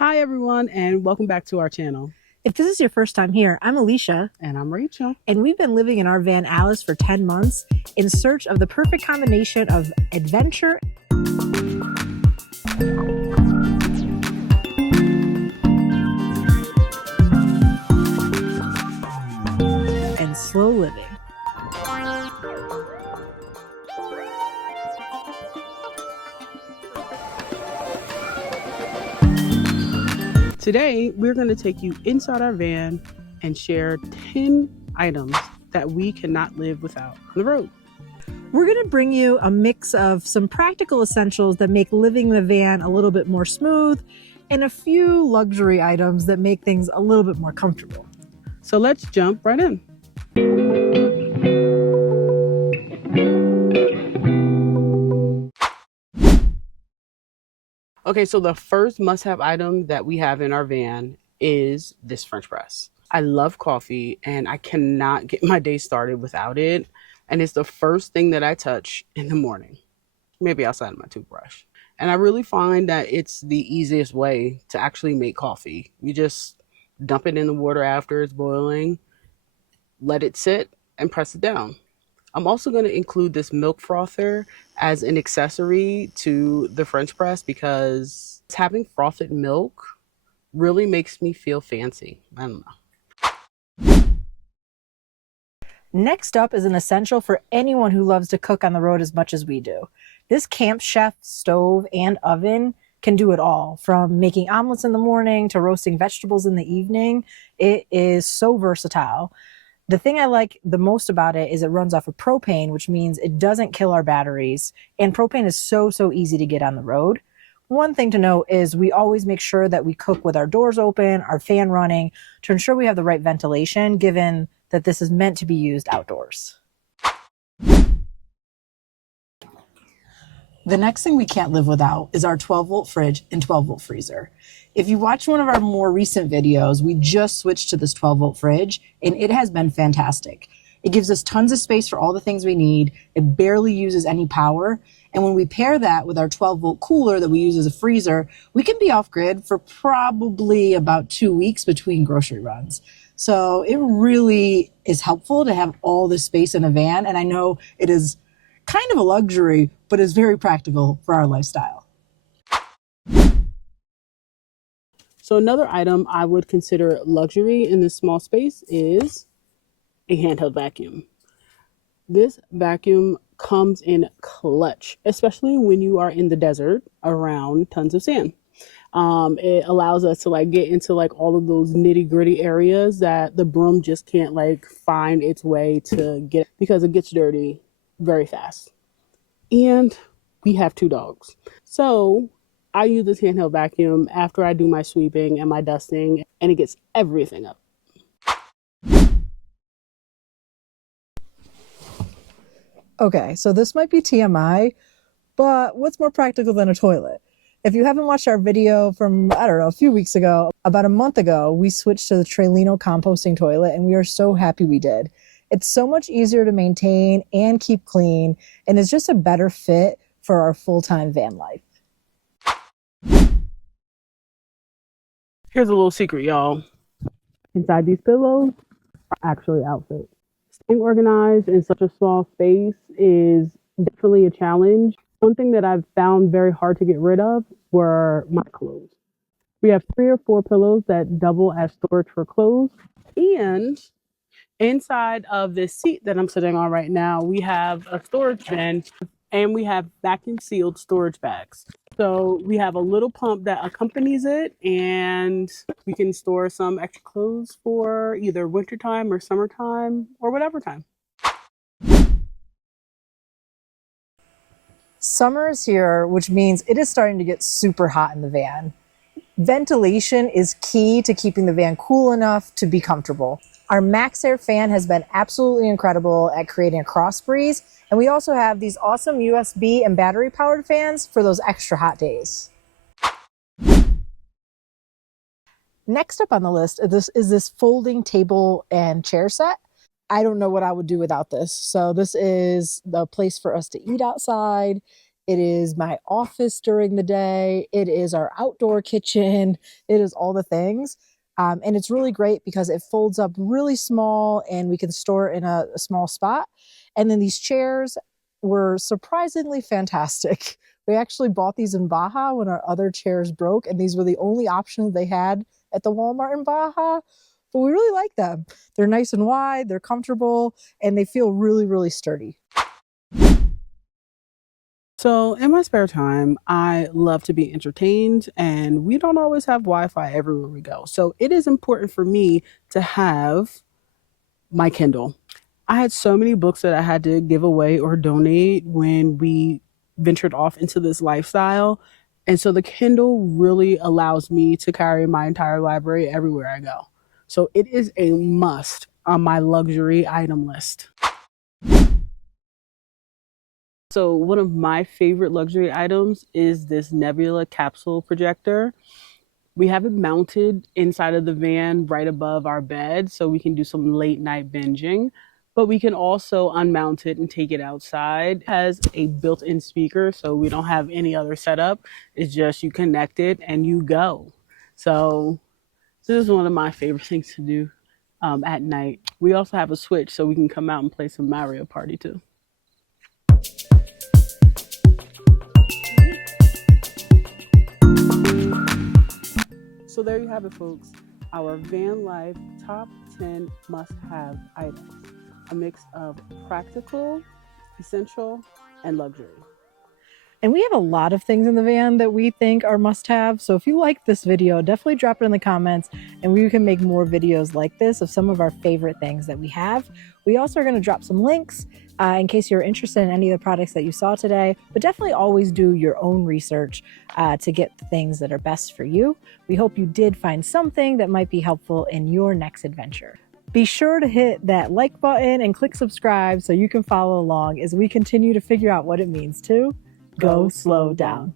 Hi everyone, and welcome back to our channel. If this is your first time here, I'm Alicia. And I'm Rachel. And we've been living in our van Alice for 10 months in search of the perfect combination of adventure and slow living. Today, we're going to take you inside our van and share 10 items that we cannot live without on the road. We're going to bring you a mix of some practical essentials that make living in the van a little bit more smooth and a few luxury items that make things a little bit more comfortable. So let's jump right in. Okay, so the first must-have item that we have in our van is this French press. I love coffee and I cannot get my day started without it. And it's the first thing that I touch in the morning, maybe outside of my toothbrush. And I really find that it's the easiest way to actually make coffee. You just dump it in the water after it's boiling, let it sit, and press it down. I'm also going to include this milk frother as an accessory to the French press because having frothed milk really makes me feel fancy. I don't know. Next up is an essential for anyone who loves to cook on the road as much as we do. This Camp Chef stove and oven can do it all, from making omelets in the morning to roasting vegetables in the evening. It is so versatile. The thing I like the most about it is it runs off of propane, which means it doesn't kill our batteries. And propane is so easy to get on the road. One thing to note is we always make sure that we cook with our doors open, our fan running, to ensure we have the right ventilation, given that this is meant to be used outdoors. The next thing we can't live without is our 12-volt fridge and 12-volt freezer. If you watch one of our more recent videos, we just switched to this 12-volt fridge, and it has been fantastic. It gives us tons of space for all the things we need. It barely uses any power. And when we pair that with our 12-volt cooler that we use as a freezer, we can be off-grid for probably about 2 weeks between grocery runs. So it really is helpful to have all this space in a van. And I know it is kind of a luxury, but is very practical for our lifestyle. So another item I would consider luxury in this small space is a handheld vacuum. This vacuum comes in clutch, especially when you are in the desert around tons of sand. It allows us to get into all of those nitty gritty areas that the broom just can't find its way to get, because it gets dirty very fast. And we have 2 dogs. So I use this handheld vacuum after I do my sweeping and my dusting, and it gets everything up. Okay, so this might be TMI, but what's more practical than a toilet? If you haven't watched our video from, I don't know, a few weeks ago, about a month ago, we switched to the Trelino composting toilet, and we are so happy we did. It's so much easier to maintain and keep clean, and is just a better fit for our full-time van life. Here's a little secret, y'all. Inside these pillows are actually outfits. Staying organized in such a small space is definitely a challenge. One thing that I've found very hard to get rid of were my clothes. We have 3 or 4 pillows that double as storage for clothes. And inside of this seat that I'm sitting on right now, we have a storage bin, and we have vacuum sealed storage bags. So we have a little pump that accompanies it, and we can store some extra clothes for either wintertime or summertime or whatever time. Summer is here, which means it is starting to get super hot in the van. Ventilation is key to keeping the van cool enough to be comfortable. Our MaxAir fan has been absolutely incredible at creating a cross breeze, and we also have these awesome USB and battery powered fans for those extra hot days. Next up on the list is this folding table and chair set. I don't know what I would do without this. So this is the place for us to eat outside. It is my office during the day. It is our outdoor kitchen. It is all the things. And it's really great because it folds up really small and we can store it in a small spot. And then these chairs were surprisingly fantastic. We actually bought these in Baja when our other chairs broke, and these were the only options they had at the Walmart in Baja. But we really like them. They're nice and wide, they're comfortable, and they feel really, really sturdy. So in my spare time, I love to be entertained, and we don't always have Wi-Fi everywhere we go. So it is important for me to have my Kindle. I had so many books that I had to give away or donate when we ventured off into this lifestyle. And so the Kindle really allows me to carry my entire library everywhere I go. So it is a must on my luxury item list. So one of my favorite luxury items is this Nebula capsule projector. We have it mounted inside of the van right above our bed so we can do some late night binging, but we can also unmount it and take it outside. It has a built-in speaker, so we don't have any other setup. It's just you connect it and you go. So this is one of my favorite things to do at night. We also have a Switch so we can come out and play some Mario Party too. So there you have it, folks. Our van life top 10 must-have items. A mix of practical, essential, and luxury. And we have a lot of things in the van that we think are must-have. So if you like this video, definitely drop it in the comments and we can make more videos like this of some of our favorite things that we have. We also are going to drop some links in case you're interested in any of the products that you saw today, but definitely always do your own research to get the things that are best for you. We hope you did find something that might be helpful in your next adventure. Be sure to hit that like button and click subscribe so you can follow along as we continue to figure out what it means to go slow down.